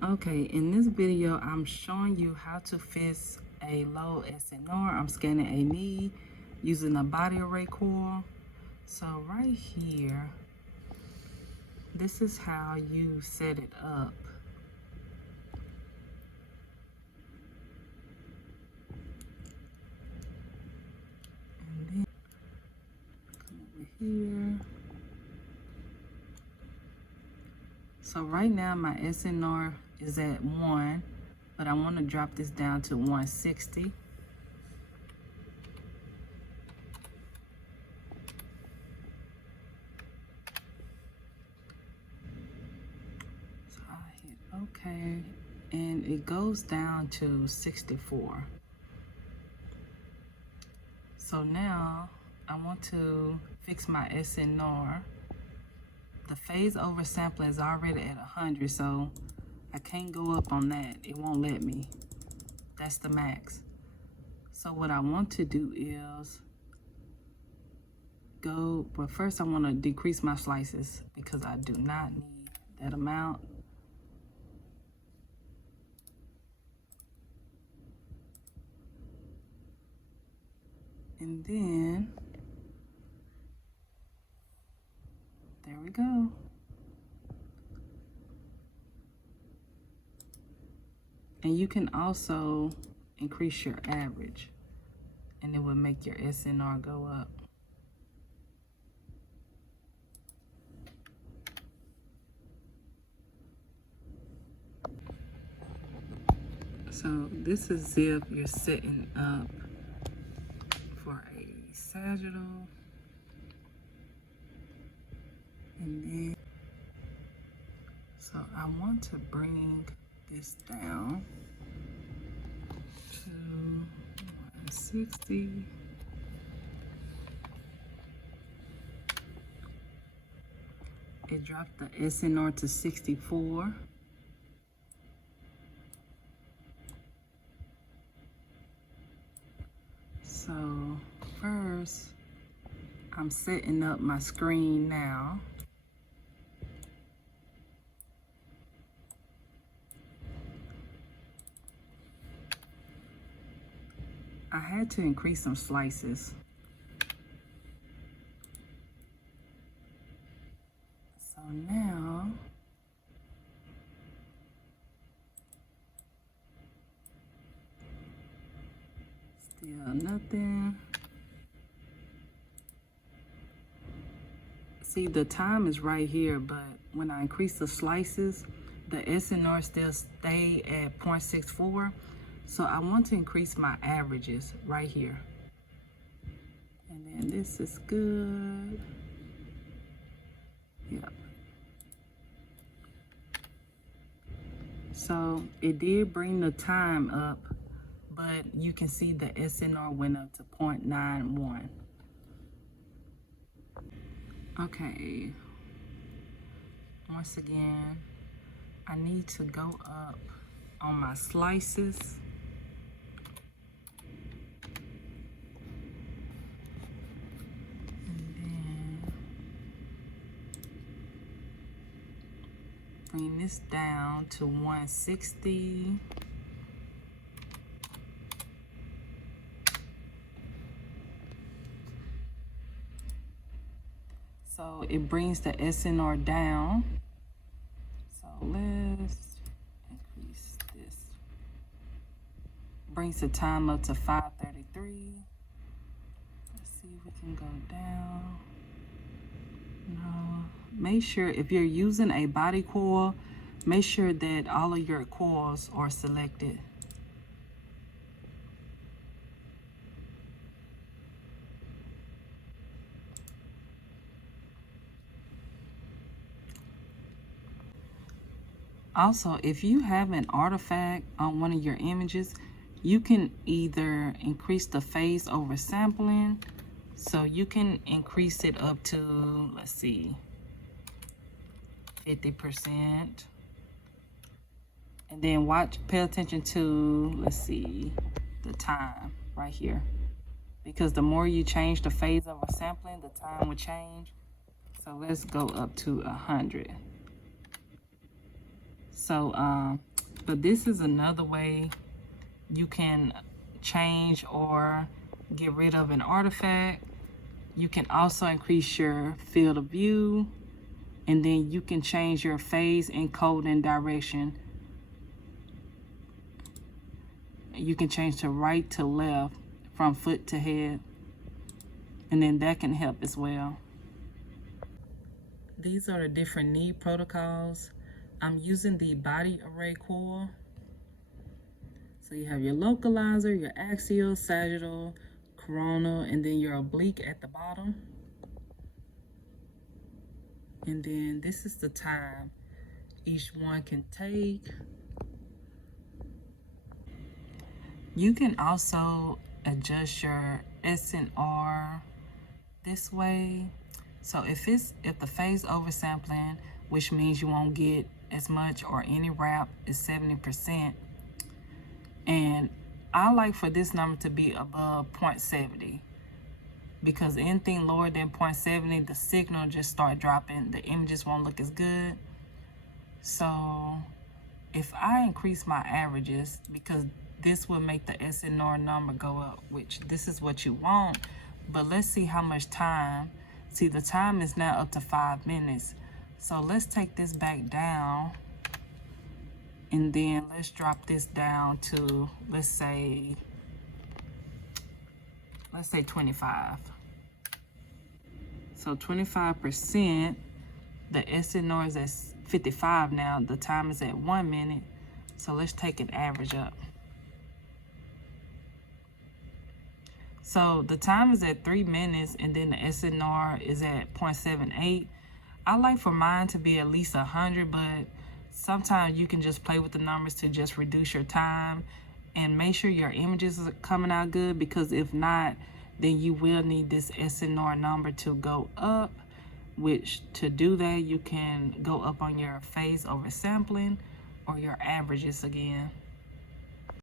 Okay, in this video, I'm showing you how to fix a low SNR. I'm scanning a knee using a body array coil. So right here, this is how you set it up. And then come over here. So right now my SNR is at 1, but I want to drop this down to 160. So I hit OK, and it goes down to 64. So now I want to fix my SNR. The phase oversampling is already at 100, so I can't go up on that. It won't let me. That's the max. So what I want to do is but first I want to decrease my slices because I do not need that amount. And then, there we go. And you can also increase your average, and it will make your SNR go up. So this is if you're setting up for a sagittal. And then, so I want to bring this down to 160. It dropped the SNR to 64. So first, I'm setting up my screen now. I had to increase some slices. So now, still nothing. See, the time is right here, but when I increase the slices, the SNR still stay at 0.64. So I want to increase my averages right here. And then this is good. Yep. So it did bring the time up, but you can see the SNR went up to 0.91. Okay. Once again, I need to go up on my slices. Bring this down to 160. So it brings the SNR down. So let's increase this. Brings the time up to 5:33. Let's see if we can go down. No. Make sure if you're using a body coil, make sure that all of your coils are selected. Also, if you have an artifact on one of your images, you can either increase the phase oversampling. So you can increase it up to, let's see, 50%. And then pay attention to, let's see, the time right here. Because the more you change the phase oversampling, the time will change. So let's go up to 100. So, but this is another way you can change or get rid of an artifact. You can also increase your field of view, and then you can change your phase encoding direction. You can change to right to left, from foot to head, and then that can help as well. These are the different knee protocols. I'm using the body array coil. So you have your localizer, your axial, sagittal, coronal, and then your oblique at the bottom. And then this is the time each one can take. You can also adjust your SNR this way. So if the phase oversampling, which means you won't get as much or any wrap, is 70%. And I like for this number to be above 0.70, because anything lower than 0.70, the signal just start dropping. The images won't look as good. So if I increase my averages, because this will make the SNR number go up, which this is what you want. But let's see how much time. See, the time is now up to 5 minutes. So let's take this back down, and then let's drop this down to, let's say 25. So 25%, the SNR is at 55 now. The time is at 1 minute. So let's take an average up. So the time is at 3 minutes, and then the SNR is at 0.78. I like for mine to be at least 100, but sometimes you can just play with the numbers to just reduce your time and make sure your images are coming out good, because if not, then you will need this SNR number to go up, which to do that, you can go up on your phase oversampling or your averages again.